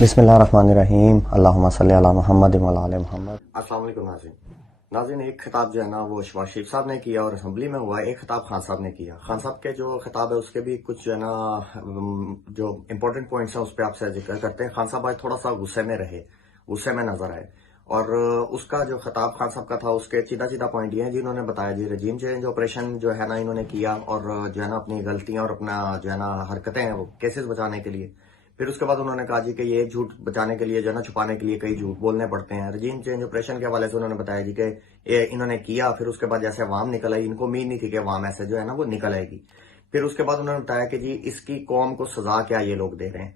بسم اللہ الرحمن الرحیم، اللہم صلی علی محمد وعلی آل محمد۔ السلام علیکم ناظرین، ایک خطاب جو ہے نا وہ شہباز شریف صاحب نے کیا اور اسمبلی میں ہوا، ایک خطاب خان صاحب نے کیا۔ خان صاحب کے جو خطاب ہے اس کے بھی کچھ جو ہے نا جو امپورٹنٹ پوائنٹس ہیں اس پہ آپ سے ذکر کرتے ہیں۔ خان صاحب آج تھوڑا سا غصے میں نظر آئے، اور اس کا جو خطاب خان صاحب کا تھا اس کے سیدھا پوائنٹ یہ ہیں جی، انہوں نے بتایا جی رجیم چینج آپریشن جو ہے نا انہوں نے کیا، اور جو ہے نا اپنی غلطیاں اور اپنا جو ہے نا حرکتیں ہیں وہ کیسز بچانے کے لیے، پھر اس کے بعد انہوں نے کہا جی کہ یہ جھوٹ بچانے کے لیے جو ہے نا چھپانے کے لیے کئی جھوٹ بولنے پڑتے ہیں۔ رجیم چینج آپریشن کے حوالے سے انہوں نے بتایا جی کہ یہ انہوں نے کیا، پھر اس کے بعد جیسے عوام نکل آئی، ان کو امید نہیں تھی کہ عوام ایسے جو ہے نا وہ نکل آئے گی۔ پھر اس کے بعد انہوں نے بتایا کہ جی اس کی قوم کو سزا کیا یہ لوگ دے رہے ہیں،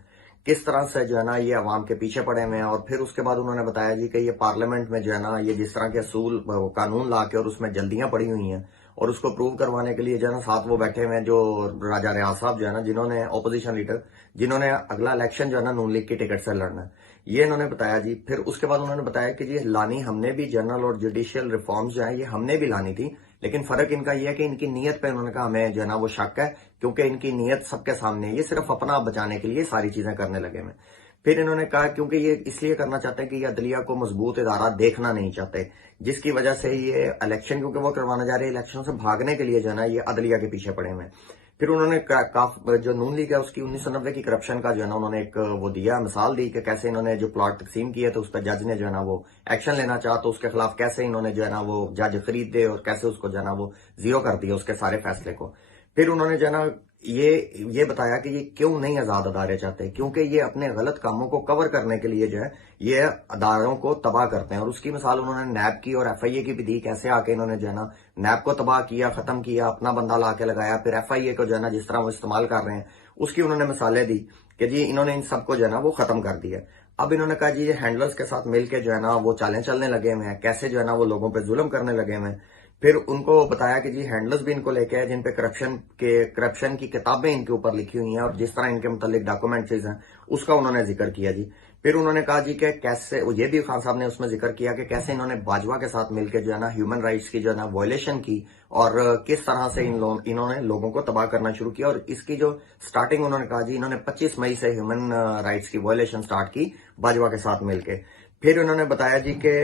کس طرح سے جو ہے نا یہ عوام کے پیچھے پڑے ہوئے ہیں۔ اور پھر اس کے بعد انہوں نے بتایا جی کہ یہ پارلیمنٹ میں جو ہے نا یہ جس طرح کے اصول قانون لا کے اور اس میں جلدیاں پڑی ہوئی ہیں، اور اس کو پروو کروانے کے لیے جو ہے نا ساتھ وہ بیٹھے ہوئے ہیں جو راجہ ریاض صاحب جو ہے نا، جنہوں نے اپوزیشن لیڈر، جنہوں نے اگلا الیکشن جو ہے نا نون لیگ کی ٹکٹ سے لڑنا ہے، یہ انہوں نے بتایا جی۔ پھر اس کے بعد انہوں نے بتایا کہ جی لانی ہم نے بھی جنرل اور جوڈیشل ریفارمز جو ہیں یہ ہم نے بھی لانی تھی، لیکن فرق ان کا یہ ہے کہ ان کی نیت پہ انہوں نے کہا ہمیں جو ہے نا وہ شک ہے، کیونکہ ان کی نیت سب کے سامنے ہے، یہ صرف اپنا بچانے کے لیے ساری چیزیں کرنے لگے ہیں۔ پھر انہوں نے کہا کیونکہ یہ اس لیے کرنا چاہتے ہیں کہ یہ عدلیہ کو مضبوط ادارہ دیکھنا نہیں چاہتے، جس کی وجہ سے یہ الیکشن کیونکہ وہ کروانا جا رہے ہیں، الیکشن سے بھاگنے کے لیے جو ہے نا یہ عدلیہ کے پیچھے پڑے ہوئے ہیں۔ پھر انہوں نے جو نون لیگ ہے اس کی 1990 کی کرپشن کا جو ہے نا انہوں نے ایک وہ دیا، مثال دی کہ کیسے انہوں نے جو پلاٹ تقسیم کیے تھے اس پہ جج نے جو ہے نا وہ ایکشن لینا چاہا تو اس کے خلاف کیسے انہوں نے جو ہے نا وہ جج خرید دے اور کیسے اس کو جو ہے نا وہ زیرو کر دیا اس کے سارے فیصلے کو۔ پھر انہوں نے جو ہے نا یہ بتایا کہ یہ کیوں نہیں آزاد ادارے چاہتے، کیونکہ یہ اپنے غلط کاموں کو کور کرنے کے لیے جو ہے یہ اداروں کو تباہ کرتے ہیں۔ اور اس کی مثال انہوں نے نیب کی اور ایف آئی اے کی بھی دی، کیسے آ کے انہوں نے جو ہے نا نیب کو تباہ کیا، ختم کیا، اپنا بندہ لا کے لگایا، پھر ایف آئی اے کو جو ہے نا جس طرح وہ استعمال کر رہے ہیں اس کی انہوں نے مثالیں دی کہ جی انہوں نے ان سب کو جو ہے نا وہ ختم کر دیا۔ اب انہوں نے کہا جی یہ ہینڈلرز کے ساتھ مل کے جو ہے نا وہ چالیں چلنے لگے ہوئے ہیں، کیسے جو ہے نا وہ لوگوں پہ ظلم کرنے لگے ہوئے ہیں۔ پھر ان کو بتایا کہ جی ہینڈلرز بھی ان کو لے کے آئے جن پہ کرپشن کی کتابیں ان کے اوپر لکھی ہوئی ہیں، اور جس طرح ان کے متعلق ڈاکومنٹریز ہیں اس کا انہوں نے ذکر کیا جی۔ پھر انہوں نے کہا جی کہ کیسے، یہ بھی خان صاحب نے اس میں ذکر کیا کہ کیسے انہوں نے باجوہ کے ساتھ مل کے جو ہے نا ہیومن رائٹس کی جو ہے نا وائلیشن کی، اور کس طرح سے انہوں نے لوگوں کو تباہ کرنا شروع کیا۔ اور اس کی جو سٹارٹنگ انہوں نے کہا جی انہوں نے 25 مئی سے ہیومن رائٹس کی وائلیشن سٹارٹ کی باجوہ کے ساتھ مل کے۔ پھر انہوں نے بتایا جی کہ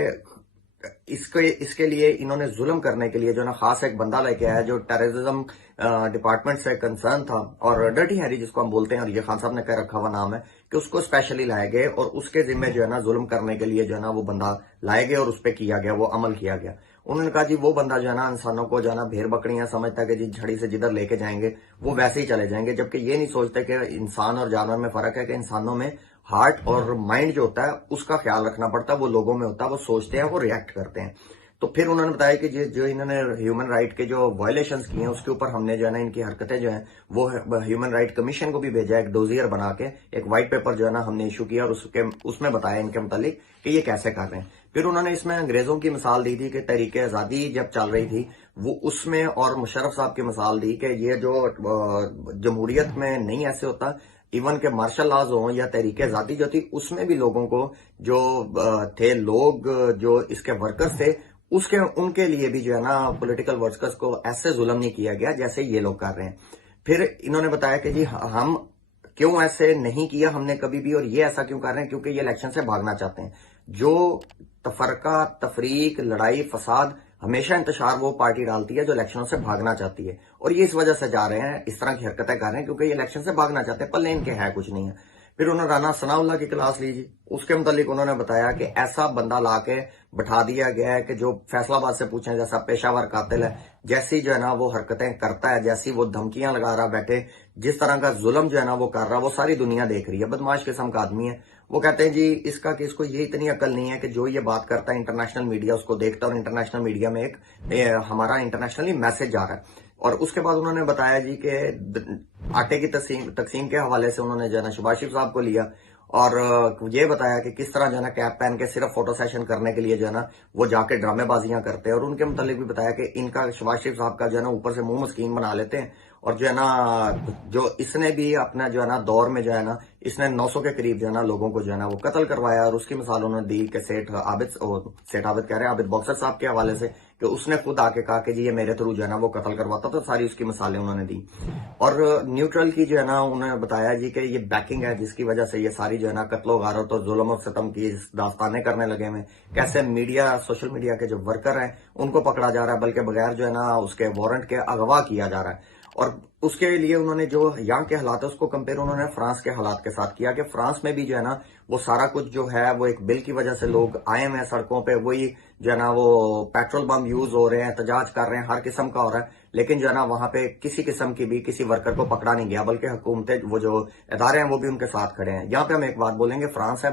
اس کے لیے انہوں نے ظلم کرنے کے لیے جو نا خاص ایک بندہ لے کے آیا جو ٹیررزم ڈپارٹمنٹ سے کنسرن تھا، اور ڈرٹی ہیری جس کو ہم بولتے ہیں، اور یہ خان صاحب نے کہہ رکھا ہوا نام ہے کہ اس کو اسپیشلی لائے گئے اور اس کے ذمہ جو ہے نا ظلم کرنے کے لیے جو ہے نا وہ بندہ لائے گئے اور اس پہ کیا گیا، وہ عمل کیا گیا۔ انہوں نے کہا جی وہ بندہ جو ہے نا انسانوں کو جو ہے نا بھیڑ بکریاں سمجھتا ہے کہ جی جھڑی سے جدھر لے کے جائیں گے وہ ویسے ہی چلے جائیں گے، جبکہ یہ نہیں سوچتے کہ انسان اور جانور میں فرق ہے، کہ انسانوں میں ہارٹ اور مائنڈ جو ہوتا ہے اس کا خیال رکھنا پڑتا ہے، وہ لوگوں میں ہوتا ہے، وہ سوچتے ہیں، وہ ریئیکٹ کرتے ہیں۔ تو پھر انہوں نے بتایا کہ جو انہوں نے ہیومن رائٹ کے جو وائلیشنز کی ہیں اس کے اوپر ہم نے جو ہے نا ان کی حرکتیں جو ہیں وہ ہیومن رائٹ کمیشن کو بھی بھیجا، ایک ڈوزیئر بنا کے ایک وائٹ پیپر جو ہے نا ہم نے ایشو کیا، اور اس میں بتایا ان کے متعلق کہ یہ کیسے کر رہے ہیں۔ پھر انہوں نے اس میں انگریزوں کی مثال دی تھی کہ تحریک آزادی جب چل رہی تھی وہ اس میں، اور مشرف صاحب کی مثال دی کہ یہ جو جمہوریت میں نہیں ایسے ہوتا، ایون کہ مارشل لاز ہوں یا تحریک آزادی جو تھی اس میں بھی لوگوں کو جو تھے لوگ جو اس کے ورکرز تھے ان کے لیے بھی جو ہے نا پولیٹیکل ورکرز کو ایسے ظلم نہیں کیا گیا جیسے یہ لوگ کر رہے ہیں۔ پھر انہوں نے بتایا کہ جی ہم کیوں ایسے نہیں کیا ہم نے کبھی بھی، اور یہ ایسا کیوں کر رہے ہیں کیونکہ یہ الیکشن سے بھاگنا چاہتے ہیں۔ جو تفرقہ، تفریق، لڑائی، فساد ہمیشہ انتشار وہ پارٹی ڈالتی ہے جو الیکشنوں سے بھاگنا چاہتی ہے، اور یہ اس وجہ سے جا رہے ہیں، اس طرح کی حرکتیں کر رہے ہیں کیونکہ یہ الیکشن سے بھاگنا چاہتے ہیں، پلے ان کے ہے کچھ نہیں ہے۔ پھر انہوں نے رانا ثناء اللہ کی کلاس لی جی، اس کے متعلق انہوں نے بتایا کہ ایسا بندہ لا کے بٹھا دیا گیا ہے کہ جو فیصلہ آباد سے پوچھیں جیسا پیشہ ور قاتل ہے، جیسی جو ہے نا وہ حرکتیں کرتا ہے، جیسی وہ دھمکیاں لگا رہا بیٹھے، جس طرح کا ظلم جو ہے نا وہ کر رہا، وہ ساری دنیا دیکھ رہی ہے، بدماش قسم کا آدمی ہے۔ وہ کہتے ہیں جی اس کا کہ اس کو یہ اتنی عقل نہیں ہے کہ جو یہ بات کرتا ہے انٹرنیشنل میڈیا اس کو دیکھتا ہے، اور انٹرنیشنل میڈیا میں ایک ہمارا انٹرنیشنلی میسج جا رہا ہے۔ اور اس کے بعد انہوں نے بتایا جی کہ آٹے کی تقسیم کے حوالے سے انہوں نے جو ہے نا شہباز شریف صاحب کو لیا، اور یہ بتایا کہ کس طرح جو ہے نا کیپ پہن کے صرف فوٹو سیشن کرنے کے لیے جو ہے نا وہ جا کے ڈرامے بازیاں کرتے ہیں، اور ان کے متعلق بھی بتایا کہ ان کا شہباز شریف صاحب کا جو ہے نا اوپر سے منہ مسکین بنا لیتے ہیں، اور جو ہے نا جو اس نے بھی اپنا جو ہے نا دور میں جو ہے نا اس نے 900 کے قریب جو ہے نا لوگوں کو جو ہے نا وہ قتل کروایا، اور اس کی مثال انہوں نے دی کہ عابد باکسر صاحب کے حوالے سے کہ اس نے خود آ کے کہا کہ جی یہ میرے تھرو جو ہے نا وہ قتل کرواتا، تو ساری اس کی مثالیں انہوں نے دی. اور نیوٹرل کی جو ہے نا انہوں نے بتایا جی کہ یہ بیکنگ ہے جس کی وجہ سے یہ ساری جو ہے نا قتل و غارت اور ظلم و ستم کی داستانیں کرنے لگے ہوئے. کیسے میڈیا، سوشل میڈیا کے جو ورکر ہیں ان کو پکڑا جا رہا ہے، بلکہ بغیر جو ہے نا اس کے وارنٹ کے اغوا کیا جا رہا ہے. اور اس کے لیے انہوں نے جو یہاں کے حالات ہے اس کو کمپیئر انہوں نے فرانس کے حالات کے ساتھ کیا، کہ فرانس میں بھی جو ہے نا وہ سارا کچھ جو ہے وہ ایک بل کی وجہ سے لوگ آئے ہوئے ہیں سڑکوں پہ، وہی جو ہے نا وہ پیٹرول بم یوز ہو رہے ہیں، احتجاج کر رہے ہیں، ہر قسم کا ہو رہا ہے، لیکن جو ہے نا وہاں پہ کسی قسم کی بھی کسی ورکر کو پکڑا نہیں گیا، بلکہ حکومتیں، وہ جو ادارے ہیں وہ بھی ان کے ساتھ کھڑے ہیں. یہاں پہ ہم ایک بات بولیں گے، فرانس ہے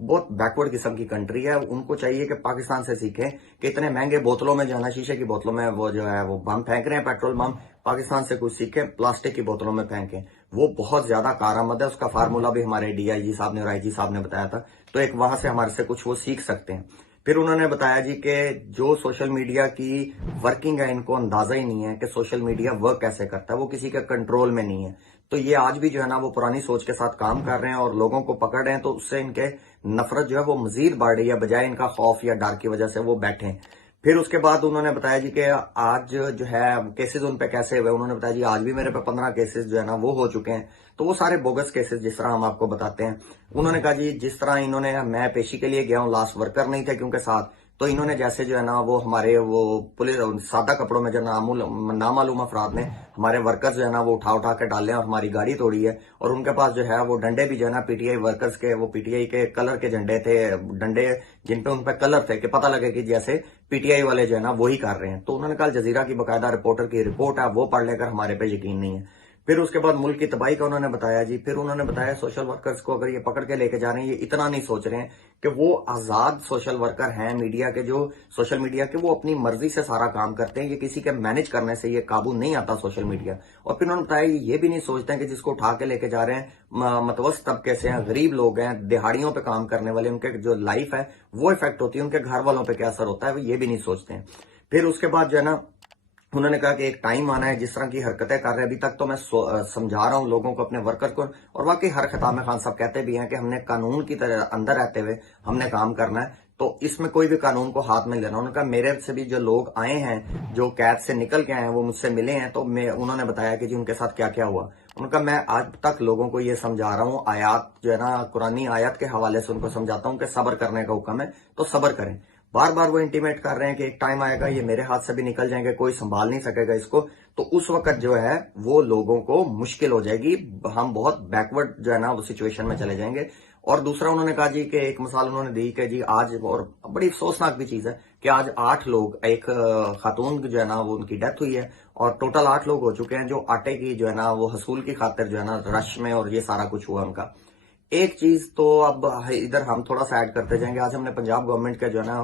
بہت بیکورڈ قسم کی کنٹری ہے. ان کو چاہیے کہ پاکستان سے سیکھیں کہ اتنے مہنگے بوتلوں میں جو ہے نا شیشے کی بوتلوں میں وہ جو ہے وہ بم پھینک رہے ہیں، پیٹرول بم. پاکستان سے کچھ سیکھیں، پلاسٹک کی بوتلوں میں پھینکیں. وہ بہت زیادہ کارآمد ہے، اس کا فارمولا بھی ہمارے ڈی آئی جی صاحب نے اور آئی جی صاحب نے بتایا تھا، تو ایک وہاں سے ہمارے سے کچھ وہ سیکھ سکتے ہیں. پھر انہوں نے بتایا جی کہ جو سوشل میڈیا کی ورکنگ ہے ان کو اندازہ ہی نہیں ہے کہ سوشل میڈیا ورک کیسے کرتا ہے، وہ کسی کے کنٹرول میں نہیں ہے. تو یہ آج بھی جو ہے نا وہ پرانی سوچ کے ساتھ کام کر رہے ہیں اور لوگوں کو پکڑ رہے ہیں، تو اس سے ان کے نفرت جو ہے وہ مزید بڑھ رہی ہے، بجائے ان کا خوف یا ڈر کی وجہ سے وہ بیٹھیں. پھر اس کے بعد انہوں نے بتایا جی کہ آج جو ہے کیسز ان پہ کیسے ہوئے. انہوں نے بتایا جی آج بھی میرے پہ 15 کیسز جو ہے نا وہ ہو چکے ہیں، تو وہ سارے بوگس کیسز جس طرح ہم آپ کو بتاتے ہیں. انہوں نے کہا جی جس طرح انہوں نے، میں پیشی کے لیے گیا ہوں، لاسٹ ورکر نہیں تھے کیونکہ ساتھ، تو انہوں نے جیسے جو ہے نا وہ ہمارے وہ پولیس سادہ کپڑوں میں جو نامعلوم افراد نے ہمارے ورکرز جو ہے نا وہ اٹھا کے ڈالے ہیں اور ہماری گاڑی توڑی ہے. اور ان کے پاس جو ہے وہ ڈنڈے بھی جو ہے نا پی ٹی آئی ورکرز کے، وہ پی ٹی آئی کے کلر کے جھنڈے تھے، ڈنڈے جن پہ ان پہ کلر تھے کہ پتہ لگے کہ جیسے پی ٹی آئی والے جو ہے نا وہی کر رہے ہیں. تو انہوں نے کہا الجزیرہ کی باقاعدہ رپورٹر کی رپورٹ ہے، وہ پڑھ لے کر ہمارے پہ یقین نہیں ہے. پھر اس کے بعد ملک کی تباہی کا انہوں نے بتایا جی. پھر انہوں نے بتایا سوشل ورکرز کو اگر یہ پکڑ کے لے کے جا رہے ہیں، یہ اتنا نہیں سوچ رہے ہیں کہ وہ آزاد سوشل ورکر ہیں میڈیا کے، جو سوشل میڈیا کے وہ اپنی مرضی سے سارا کام کرتے ہیں، یہ کسی کے مینج کرنے سے یہ قابو نہیں آتا سوشل میڈیا. اور پھر انہوں نے بتایا یہ بھی نہیں سوچتے ہیں کہ جس کو اٹھا کے لے کے جا رہے ہیں متوسط طبقے سے ہیں، غریب لوگ ہیں، دہاڑیوں پہ کام کرنے والے، ان کے جو لائف ہے وہ افیکٹ ہوتی ہے، ان کے گھر والوں پہ کیا اثر ہوتا ہے، وہ یہ بھی نہیں سوچتے ہیں. پھر اس کے بعد جو ہے نا انہوں نے کہا کہ ایک ٹائم آنا ہے، جس طرح کی حرکتیں کر رہے ہیں ابھی تک تو میں سمجھا رہا ہوں لوگوں کو، اپنے ورکر کو، اور واقعی ہر خطاب میں خان صاحب کہتے بھی ہیں کہ ہم نے قانون کی طرح اندر رہتے ہوئے ہم نے کام کرنا ہے، تو اس میں کوئی بھی قانون کو ہاتھ میں لینا. انہوں نے کہا میرے سے بھی جو لوگ آئے ہیں، جو قید سے نکل کے آئے ہیں، وہ مجھ سے ملے ہیں، تو انہوں نے بتایا کہ جی ان کے ساتھ کیا کیا ہوا. ان کا میں آج تک لوگوں کو یہ سمجھا رہا ہوں، آیات جو ہے نا قرآنی آیات کے حوالے سے ان کو سمجھاتا ہوں کہ صبر کرنے کا حکم ہے، تو صبر کریں. بار بار وہ انٹیمیٹ کر رہے ہیں کہ ایک ٹائم آئے گا یہ میرے ہاتھ سے بھی نکل جائیں گے، کوئی سنبھال نہیں سکے گا اس کو، تو اس وقت جو ہے وہ لوگوں کو مشکل ہو جائے گی، ہم بہت بیکورڈ جو ہے نا وہ سچویشن میں چلے جائیں گے. اور دوسرا انہوں نے کہا جی کہ ایک مثال انہوں نے دی کہ جی آج، اور بڑی افسوسناک بھی چیز ہے کہ آج 8 لوگ، ایک خاتون جو ہے نا وہ ان کی ڈیتھ ہوئی ہے، اور ٹوٹل 8 لوگ ہو چکے ہیں جو آٹے کی جو ہے نا وہ حصول کی خاطر جو ہے نا رش میں، اور یہ سارا کچھ ہوا ان کا. ایک چیز تو اب ادھر ہم تھوڑا سا ایڈ کرتے جائیں گے. آج ہم نے پنجاب گورنمنٹ کا جو ہے نا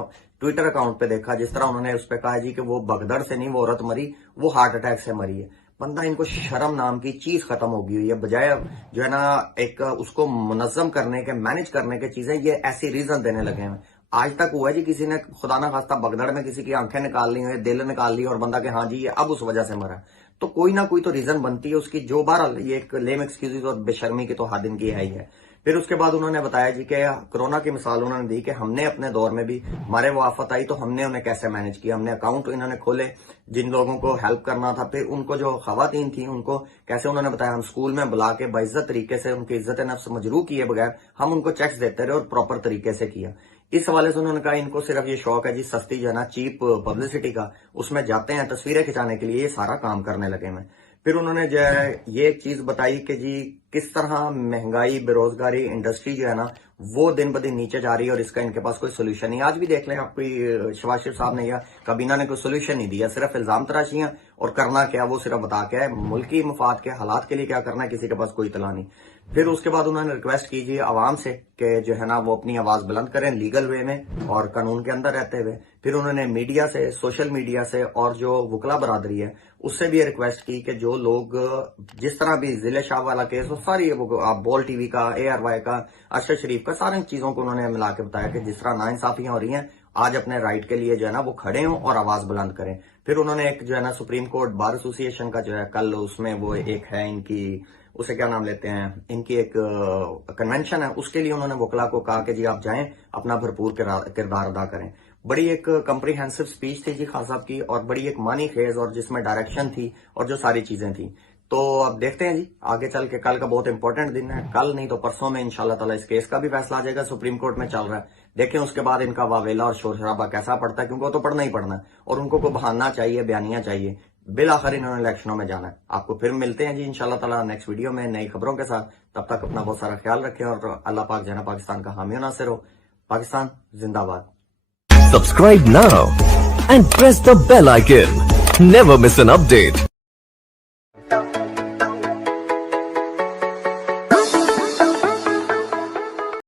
ٹویٹر اکاؤنٹ پہ دیکھا، جس طرح انہوں نے اس پہ کہا جی کہ وہ بگدڑ سے نہیں، وہ عورت مری، وہ ہارٹ اٹیک سے مری ہے. بندہ، ان کو شرم نام کی چیز ختم ہو گئی ہوئی ہے، بجائے جو ہے نا ایک اس کو منظم کرنے کے، مینج کرنے کے چیزیں، یہ ایسی ریزن دینے لگے ہیں. آج تک ہوا ہے جی کسی نے خدا نہ خواستہ بگدڑ میں کسی کی آنکھیں نکال لی ہیں، دل نکال لی، اور بندہ کہ ہاں جی یہ اب اس وجہ سے مرا، تو کوئی نہ کوئی تو ریزن بنتی ہے اس کی، جو بہرحال یہ ایک لیم ایکسکیوز اور بے شرمی کی تو حد ان کی ہے ہی ہے. پھر اس کے بعد انہوں نے بتایا جی کہ کرونا کی مثال انہوں نے دی کہ ہم نے اپنے دور میں بھی ہمارے وہ آفت آئی تو ہم نے انہیں کیسے مینج کیا. ہم نے اکاؤنٹ انہوں نے کھولے جن لوگوں کو ہیلپ کرنا تھا، پھر ان کو جو خواتین تھیں ان کو کیسے انہوں نے بتایا، ہم اسکول میں بلا کے باعزت طریقے سے ان کی عزت نفس مجروح کیے بغیر ہم ان کو چیکس دیتے رہے اور پراپر طریقے سے کیا. اس حوالے سے انہوں نے کہا ان کو صرف یہ شوق ہے جی سستی جو ہے نا چیپ پبلسٹی کا، اس میں جاتے ہیں تصویریں کھنچانے کے لیے، یہ سارا کام کرنے لگے ہیں. پھر انہوں نے جو ہے یہ ایک چیز بتائی کہ جی کس طرح مہنگائی، بے روزگاری، انڈسٹری جو ہے نا وہ دن بدن نیچے جا رہی ہے، اور اس کا ان کے پاس کوئی سولوشن نہیں. آج بھی دیکھ لیں آپ، کوئی شہباز شریف صاحب نے یا کابینہ نے کوئی سولوشن نہیں دیا، صرف الزام تراشیاں، اور کرنا کیا وہ صرف بتا کے ہے، ملکی مفاد کے حالات کے لیے کیا کرنا ہے کسی کے پاس کوئی اطلاع نہیں. پھر اس کے بعد انہوں نے ریکویسٹ کی جی عوام سے کہ جو ہے نا وہ اپنی آواز بلند کریں لیگل وے میں اور قانون کے اندر رہتے ہوئے. پھر انہوں نے میڈیا سے، سوشل میڈیا سے، اور جو وکلا برادری ہے اس سے بھی یہ ریکویسٹ کی کہ جو لوگ جس طرح بھی ضلع شاہ والا کیس، وہ ساری بول ٹی وی کا، اے آر وائی کا، ارشد شریف کا، ساری چیزوں کو انہوں نے ملا کے بتایا کہ جس طرح ناانصافیاں ہو رہی ہیں، آج اپنے رائٹ کے لیے جو ہے نا وہ کھڑے ہوں اور آواز بلند کریں. پھر انہوں نے ایک جو ہے نا سپریم کورٹ بار ایسوسی ایشن کا جو ہے کل اس میں وہ ایک ہے ان کی، اسے کیا نام لیتے ہیں، ان کی ایک کنونشن ہے، اس کے لیے انہوں نے وکلا کو کہا کہ جی آپ جائیں اپنا بھرپور کردار ادا کریں. بڑی ایک کمپریہنسو اسپیچ تھی جی خان صاحب کی, اور بڑی ایک معنی خیز اور جس میں ڈائریکشن تھی اور جو ساری چیزیں تھیں. تو اب دیکھتے ہیں جی آگے چل کے, کل کا بہت امپورٹنٹ دن ہے, کل نہیں تو پرسوں میں انشاءاللہ تعالیٰ اس کیس کا بھی فیصلہ آ جائے گا, سپریم کورٹ میں چل رہا ہے. دیکھیں اس کے بعد ان کا واویلا اور شور شرابہ کیسا پڑتا ہے, کیونکہ وہ تو پڑھنا ہی پڑنا ہے, اور ان کو بہانا چاہیے, بیانیہ چاہیے. بالآخر انہوں نے الیکشنوں میں جانا ہے. آپ کو پھر ملتے ہیں جی انشاءاللہ تعالیٰ نیکسٹ ویڈیو میں نئی خبروں کے ساتھ. تب تک اپنا بہت سارا خیال رکھیں, اور اللہ پاک جو ہے نا پاکستان کا حامی و ناصر ہو. پاکستان زندہ باد. Subscribe now and press the bell icon. Never miss an update.